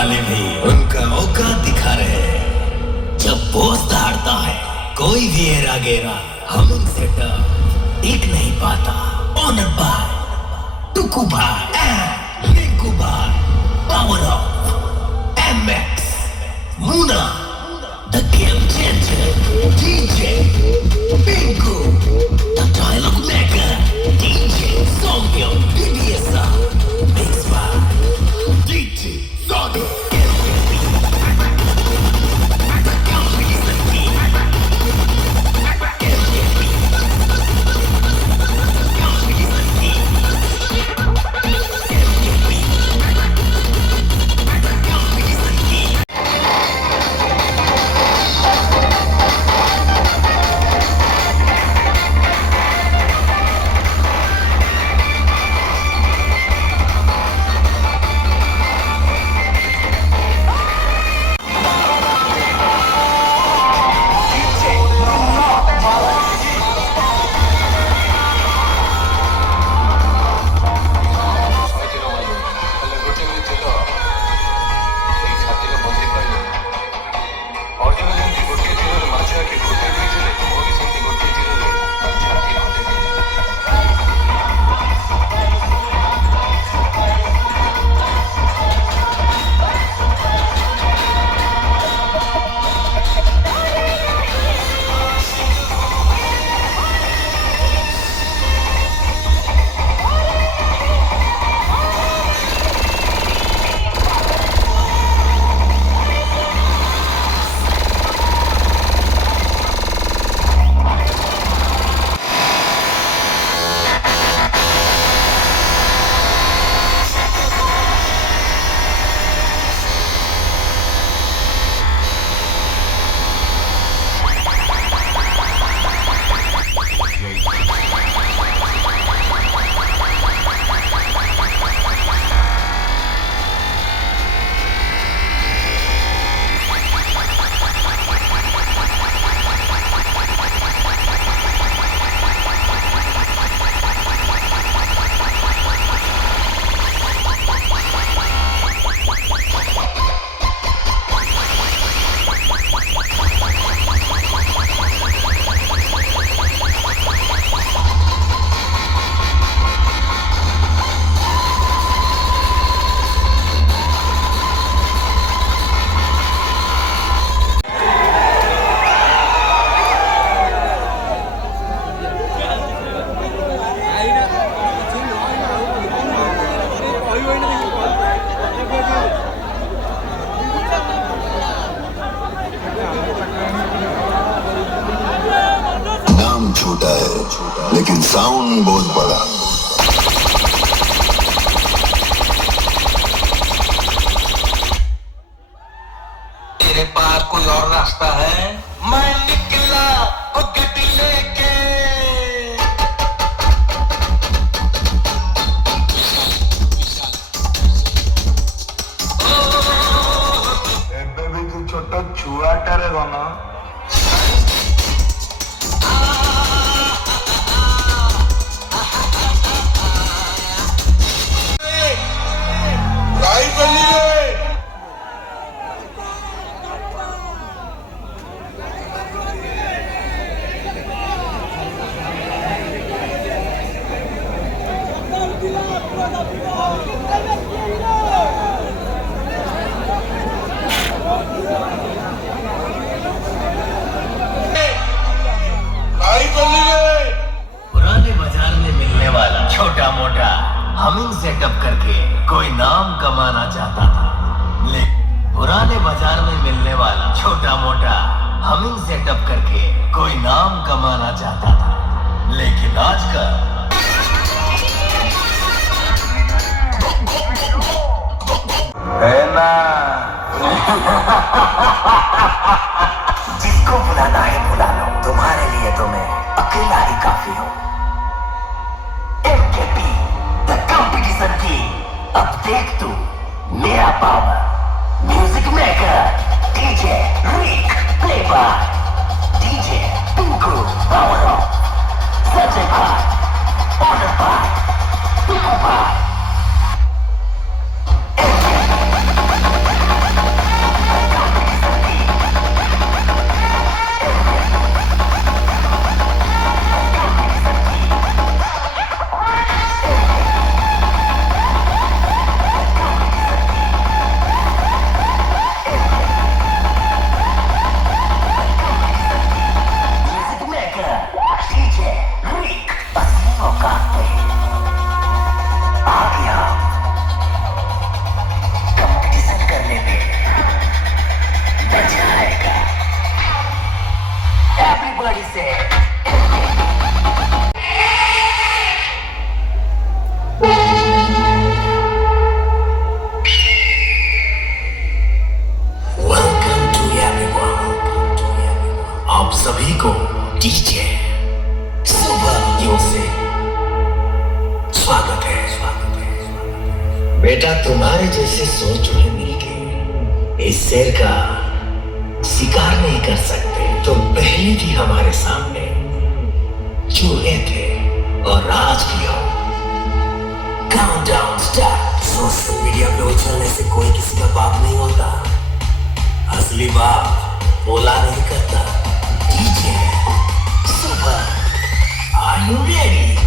वाले भी उनका औकात दिखा रहे हैं। जब बॉस दहाड़ता है कोई भी एरा गेरा हमिंग सेटअप टिक नहीं पाता। ऑनर बाय टुकू भाई, रिंकू भाई, power of MX, Muna the game changer, DJ Pinku the dialogue maker, DJ Saumya, डीडीएसआ मिक्स बाय डीजे सॉनी। छोटा है लेकिन साउंड बहुत बड़ा। तेरे पास कोई और रास्ता है? मैं निकला वो गड्डी लेके। ଏବେ ବି ତୁ ଛୋଟ ଛୁଆଟାରେ ଗନ। पुराने बाजार में मिलने वाला छोटा मोटा हमिंग सेटअप करके कोई नाम कमाना चाहता था। लेकिन पुराने बाजार में मिलने वाला छोटा मोटा हमिंग सेटअप करके कोई नाम कमाना चाहता था। लेकिन आजकल है ना जिसको बुलाना है बुला लो, तुम्हारे लिए तो मैं अकेला ही काफी हूँ। MKP द कंपटीशन की अब देख तू मेरा power. Music maker DJ Rick, playback DJ Pinku, power of Sanjay भाई, ऑनर भाई, टुकू भाई। डीजे सुपर यू से स्वागत है। बेटा तुम्हारे जैसे सोच में मिलके इस शेर का शिकार नहीं कर सकते। तो पहले भी हमारे सामने चूहे थे और आज भी हो। Countdown start. सोशल मीडिया पे उछलने से कोई किसी का बाप नहीं होता। असली बाप बोला नहीं करता। DJ super, are you ready?